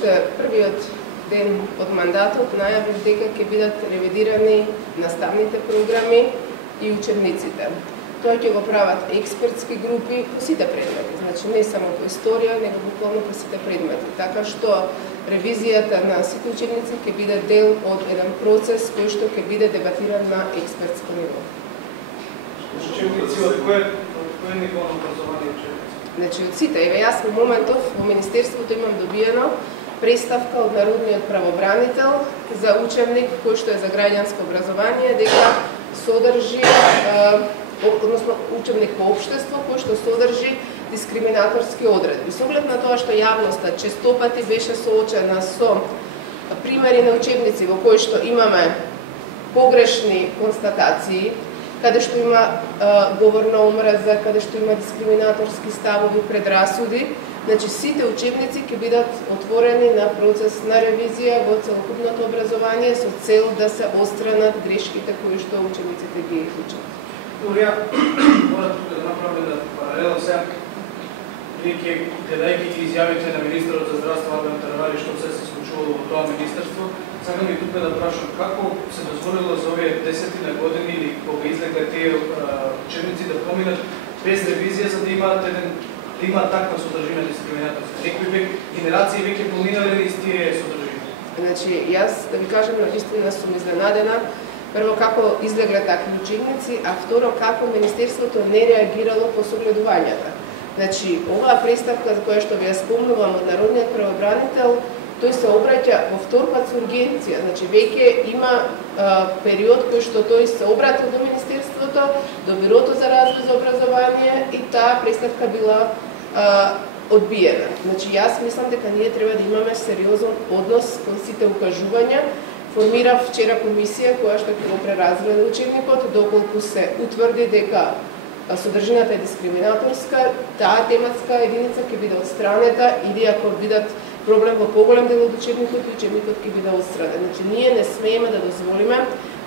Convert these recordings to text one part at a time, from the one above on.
уште првиот ден од мандатот најавив дека ќе бидат ревидирани наставните програми и учебниците. Тоа ќе го прават експертски групи по сите предмети, значи не само по историја, него буквално по сите предмети. Така што ревизијата на сите учебници ќе биде дел од еден процес кој што ќе биде дебатиран на експертско ниво. Учебници од кој ниво на образование учебници? Значи од сите, еве јас во моментов во Министерството имам добиено представка од Народниот правобранител за учебник кој што е за граѓанско образование, дека содржи односно учебник по општество кој што содржи дискриминаторски одредби. Со оглед на тоа што јавноста честопати беше соочена со примери на учебници во кои што имаме погрешни констатации, каде што има говор на омраза, каде што има дискриминаторски ставови, предрасуди, значи сите учебници ќе бидат отворени на процес на ревизија во целокупното образование со цел да се отстранат грешките кои што учениците ги учат. Добре, мора тука да направиме да паралела сега. Вие гледајќи ги изјавите на министерот за здравство Албен Таравали што се случувало во тоа министерство, сакам и тука да прашам како се дозволило за овие 10 години или кога излегле тие учебници да поминат без ревизија за да имаат таква содржина дискриминаторска. Некои генерации веќе поминале низ тие содржини. Значи, јас да ви кажам, навистина сум изненадена. Прво, како излегле такви учебници, а второ, како Министерството не реагирало по согледувањата. Значи, оваа представка за која што ви ја спомнувам од Народниот правобранител, тој се обраќа во втор пат со ургенција. Значи, веќе има период кој што тој се обратил до Министерството, до Бирото за развој за образование и таа представка била одбиена. Значи, јас мислам дека ние треба да имаме сериозен однос кон сите укажувања. Формирав вчера комисија која што ќе го преразгледа учебникот, доколку се утврди дека содржината е дискриминаторска, таа тематска единица ќе биде отстранета или ако бидат проблем во поголем дел од учебникот ќе биде отстранет. Значи, ние не смееме да дозволиме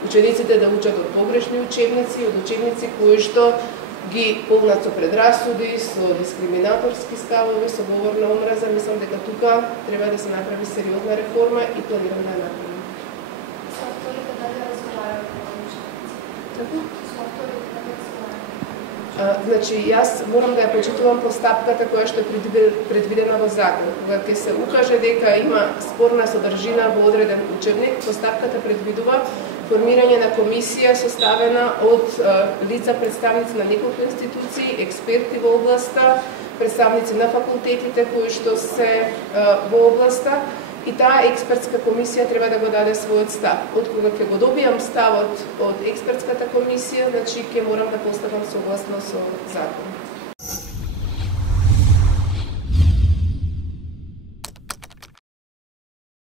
учениците да учат од погрешни учебници, од учебници кои што ги полнат со предрасуди, со дискриминаторски ставови, со говор на омраза. Мислам дека тука треба да се направи сериозна реформа и планирам да ја направиме. Значи, јас морам да ја почитувам постапката која што е предвидена во закон. Кога ќе се укаже дека има спорна содржина во одреден учебник, постапката предвидува формирање на комисија составена од лица представници на неколку институции, експерти во областа, представници на факултетите кои што се во областа, и таа експертска комисија треба да го даде својот став. Од кога ќе го добијам ставот од експертската комисија, значи ќе морам да постапам согласно со закон.